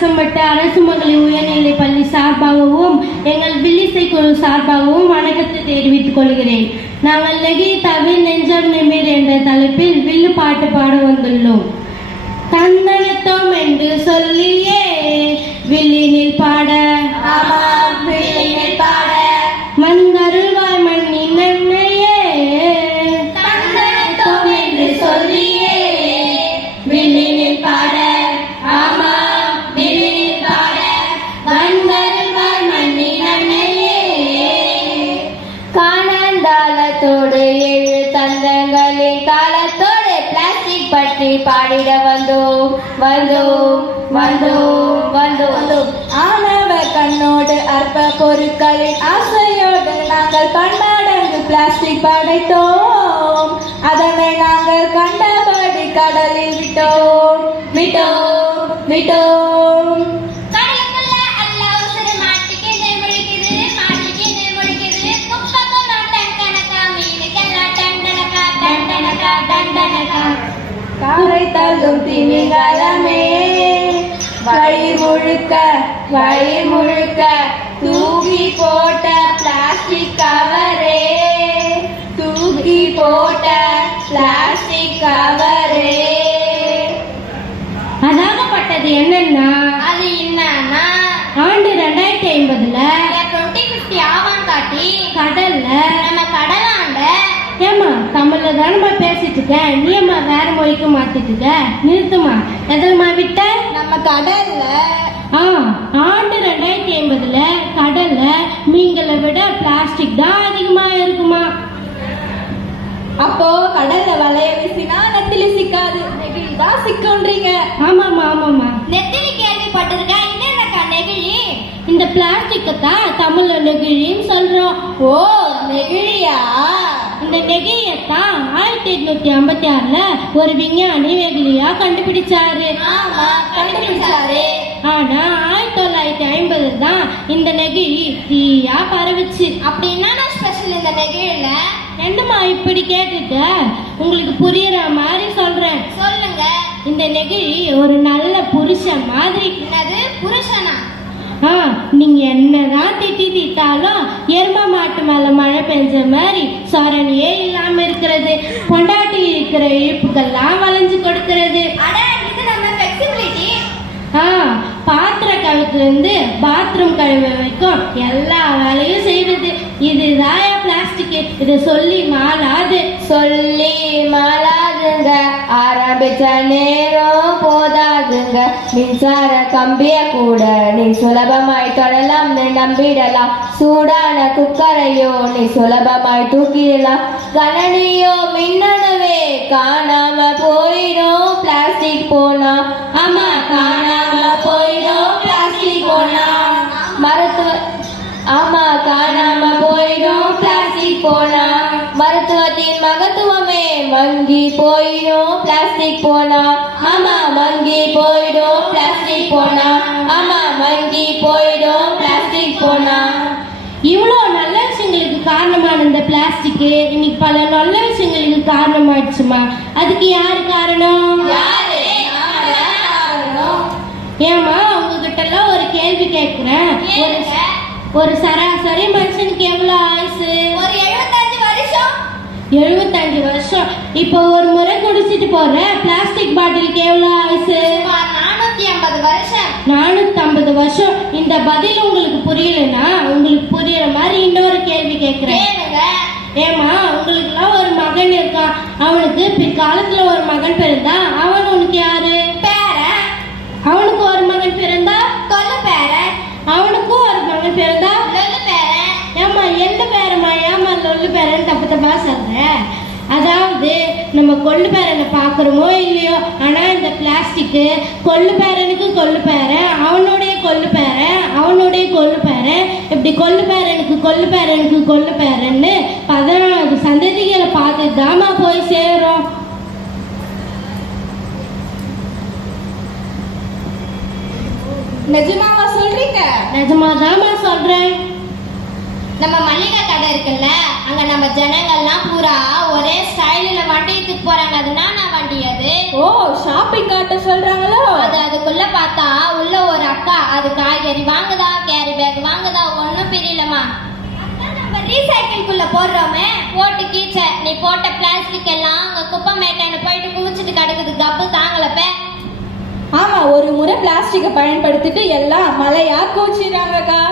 அரசம்பட்டு அரசு மகளிர் உயர்நிலை பள்ளி சார்பாகவும் எங்கள் வில்லிசை குழு சார்பாகவும் வணக்கத்தை தெரிவித்துக் கொள்கிறேன். நாங்கள் நெகி தவிர் நெஞ்சம் நிமிர் என்ற தலைப்பில் வில்லு பாட்டு பாட வந்துள்ளோம். தந்தனத்தோம் என்று சொல்லியே வில்லினில் பாட மண்கருள்வாய் மண்ணின் நன்மையே தந்தனத்தோம் என்று சொல்லியே வில்லினில் பாட வில்லினில் பாட மண்கருள்வாய் மண்ணின் நன்மையே. காணாந்தாளத்தோடு 7 தந்தங்களின் தாளத்தோடு பிளாஸ்டிக் பற்றி பாடிட வந்தோம். ஆணவ கண்ணோடு அற்ப பொருட்களின் ஆசையோடு நாங்கள் பன்மடங்கு பிளாஸ்டிக் படைத்தோம். அதனை நாங்கள் கண்டபடி கடலில் விட்டோம். காரை தள்ளும் திமிங்கலமே வயிறு முழுக்க தூக்கி போட்ட பிளாஸ்டிக் கவரே அதாகப்பட்டது என்னன்னா ஆண்டு 2050 ஆவான் காட்டி கடல்ல நம்ம கடலாண்ட ஏமா தமிழ்ல தானம்மா பேசிட்டு இருக்க, நீமா வேற மொழிக்கு மாத்திட்டு இருக்க, நிறுத்துமா. எதுமா விட்ட நம்ம கடல்ல ஆண்டு 2050 கடல்ல மீன்களை விட பிளாஸ்டிக் தான் அதிகமா இருக்குமா. அப்போ கடல்ல வலைய வீசினா நெத்திலி சிக்காது, நெகிழி தான் சிக்குன்றீங்க. ஆமாமா நெத்திலி கேள்விப்பட்டிருக்கேன். என்னக்கா நெகிழி? இந்த பிளாஸ்டிக்க தான் தமிழ்ல நெகிழின்னு சொல்றோம். ஓ நெகிழியா? இந்த நெகிழியத்தான் 1856 ஒரு விஞ்ஞானி வெகுளியா கண்டுபிடிச்சாரு. ஆனா 1950 தான் இந்த நெகிழி தீயா பரவுச்சு. அப்படின்னா ஸ்பெஷல் இந்த நெகிழில? என்னம்மா இப்படி கேட்டுட்ட, உங்களுக்கு புரியற மாதிரி சொல்றேன். சொல்லுங்க. இந்த நெகிழி ஒரு நல்ல புருஷன் மாதிரி. என்னது புருஷனா? நீங்க என்னதான் திட்டாலும் எரும மாட்டு மேல மழை பெஞ்ச மாதிரி சொரணியே இல்லாம இருக்கிறது. பொண்டாட்டி இருக்கிற இழுப்புக்கெல்லாம் வளைஞ்சு கொடுக்கிறது. பாத்திர கழுத்துல இருந்து பாத்ரூம் கழுவ வரைக்கும் எல்லா வேலையும் செய்யறது. இதுதான் பிளாஸ்டிக். இத சொல்லி மாளாதுங்க. ஆரம்பிச்ச நேரம் போதாதுங்க. மின்சார கம்பிய கூட நீ சுலபமாய் தொடலாம், நீ நம்பிடலாம். சூடான குக்கரையோ நீ சுலபமாய் தூக்கிடலாம். கணனியோ மின்னணுவே காணாம போயிடும் பிளாஸ்டிக் போனா. ஆமா காணாம போயிடும் பிளாஸ்டிக் போனா. காணாம போயிடும் பிளாஸ்டிக் போனா. மருத்துவத்தின் மகத்துவமே மங்கி போயிடும் பிளாஸ்டிக் போனா. மங்கி போயிடும் பிளாஸ்டிக் போனா. இவ்வளோ நல்ல விஷயங்களுக்கு காரணமான இந்த பிளாஸ்டிக் இன்னைக்கு பல நல்ல விஷயங்களுக்கு காரணமாயிடுச்சுமா. அதுக்கு யாரு காரணம்? ஏமா உங்ககிட்ட எல்லாம் ஒரு கேள்வி கேட்கிறேன். ஒரு சராசரி மனுஷனுக்கு எவ்வளவு ஆயுசு? ஒரு 75 வருஷம். 75 வருஷம். இப்போ ஒரு முறை குடிச்சிட்டு போற பிளாஸ்டிக் பாட்டிலுக்கு எவ்வளவு ஆயுசு? 450 வருஷம். 450 வருஷம். இந்த பதில் உங்களுக்கு புரியலன்னா உங்களுக்கு புரியற மாதிரி இன்னொரு கேள்வி கேட்கிறேன். ஏமா உங்களுக்கு எல்லாம் ஒரு மகன் இருக்கான், அவனுக்கு பிற்காலத்துல ஒரு மகன் பிறந்தா அவன் உனக்கு யாரு? பேரன். அவனுக்கு ஒரு மகன் பிறந்தா கொல்லு பேரன். அவனுக்கும் ஒரு மகன் பிறந்தா லொல்லு பேரன். ஏமா எள்ளு பேரமா? ஏமா லொல்லு பேரன் தப்பா சொல்ற? அதாவது நம்ம கொள்ளு பேரனை பாக்குறோமோ இல்லையோ, ஆனா இந்த பிளாஸ்டிக் கொள்ளு பேரனுக்கு கொள்ளு பேரன், அவனுடைய கொள்ளு பேரன், அவனுடைய கொள்ளு பேரன், இப்படி கொள்ளு பேரனுக்கு கொள்ளு பேரன்னு 14 சந்ததிகளை பார்த்துட்டு தாமா போய் சேரும். நிஜமாவா சொல்றீங்க? நிஜமாதாமா சொல்றேன். நம்ம மல்லிகை கடை இருக்குல்ல, அங்க நம்ம ஜனங்கள்லாம் பூரா ஒரே ஸ்டைல்ல வண்டி எடுத்துட்டு போறாங்க. அதுனா நான் வண்டி அது. ஓ ஷாப்பிங் காட்ட சொல்றாங்களோ? அதுக்குள்ள பார்த்தா உள்ள ஒரு அது காய்கறி வாங்குதா கேரி பேக் வாங்குதா ஒன்றும் பிரியலம்மா. நம்ம ரீசைக்கிள்குள்ள போடுறோமே போட்டு கீச்ச நீ போட்ட பிளாஸ்டிக் எல்லாம் அங்க குப்பை மேட்டான்னு போயிட்டு குவிச்சிட்டு கிடக்குது. கப்பு தாங்கலப்ப. ஆமா, ஒரு முறை பிளாஸ்டிக்கை பயன்படுத்திட்டு எல்லாம் மலையா கூச்சிடுறாங்கக்கா.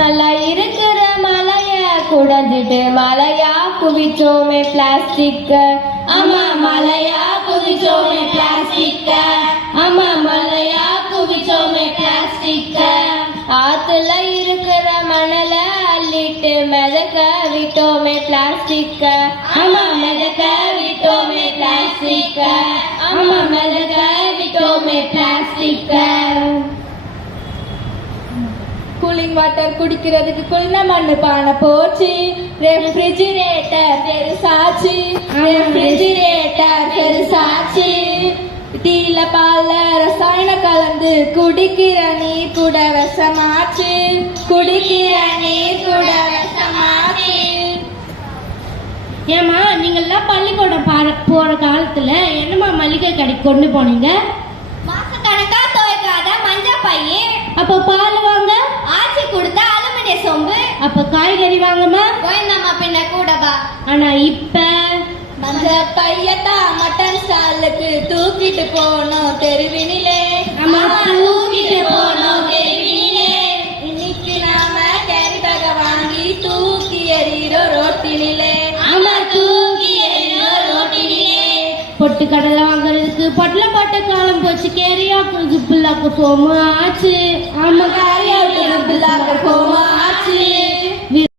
நல்லா இருக்கிற மலைய குடஞ்சிட்டு மலையா குவிச்சோமே பிளாஸ்டிக். ஆமா மலையா குவிச்சோமே பிளாஸ்டிக்க. ஆமா மலையா குவிச்சோமே பிளாஸ்டிக்க. ஆத்துல இருக்கிற மணல அள்ளிட்டு மிதக்க விட்டோமே பிளாஸ்டிக். ஆமா மிதக்க விட்டோமே பிளாஸ்டிக்க. ஆமா மிதக்க விட்டோமே பிளாஸ்டிக்க. கூலிங் வாட்டர் குடிக்கிறதுக்கு குளிர்ந்த மண்ணு பானை போச்சு. ரெஃப்ரிஜிரேட்டர் பெருசாச்சு. ரெஃப்ரிஜிரேட்டர் பெருசாச்சு. டீல பால்ல ரசாயனம் கலந்து குடிக்கிற நீர் கூட விஷமாச்சு. குடிக்கிற நீர் கூட விஷமாச்சு. ஏமா நீங்கெல்லாம் பள்ளிக்கூடம் போற காலத்துல என்னமா மளிகை கடைக்கு கொண்டு போனீங்க? மாசக்கணக்கா துவைக்காத மஞ்சள் பைய. அப்ப பால் வாங்க ஆச்சி கொடுத்த அலுமினிய சொம்பு. அப்ப காய்கறி வாங்கம்மா. கோயந்தம்மா பின்ன கூடவா. ஆனா இப்ப மஞ்சள் பையத்தான் மட்டன் ஸ்டாலுக்கு தூக்கிட்டு போனோம் தெருவினிலே. ஆமா தூக்கிட்டு போனோம் தெருவினிலே. இன்னைக்கு நாம கேரி பேக வாங்கி தூக்கி எறிகிறோம் ரோட்டினிலே. ஆமா தூக்கி எறிகிறோம் ரோட்டினிலே. பொட்டு கடலை வாங்குறதுக்கு பொட்டல போட்ட காலம் போச்சு. கேரியாக்கு பிள்ளாக்கு போமா ஆச்சு. ஆமா கேரியாக்கு பிள்ளாக்கு போமா ஆச்சு.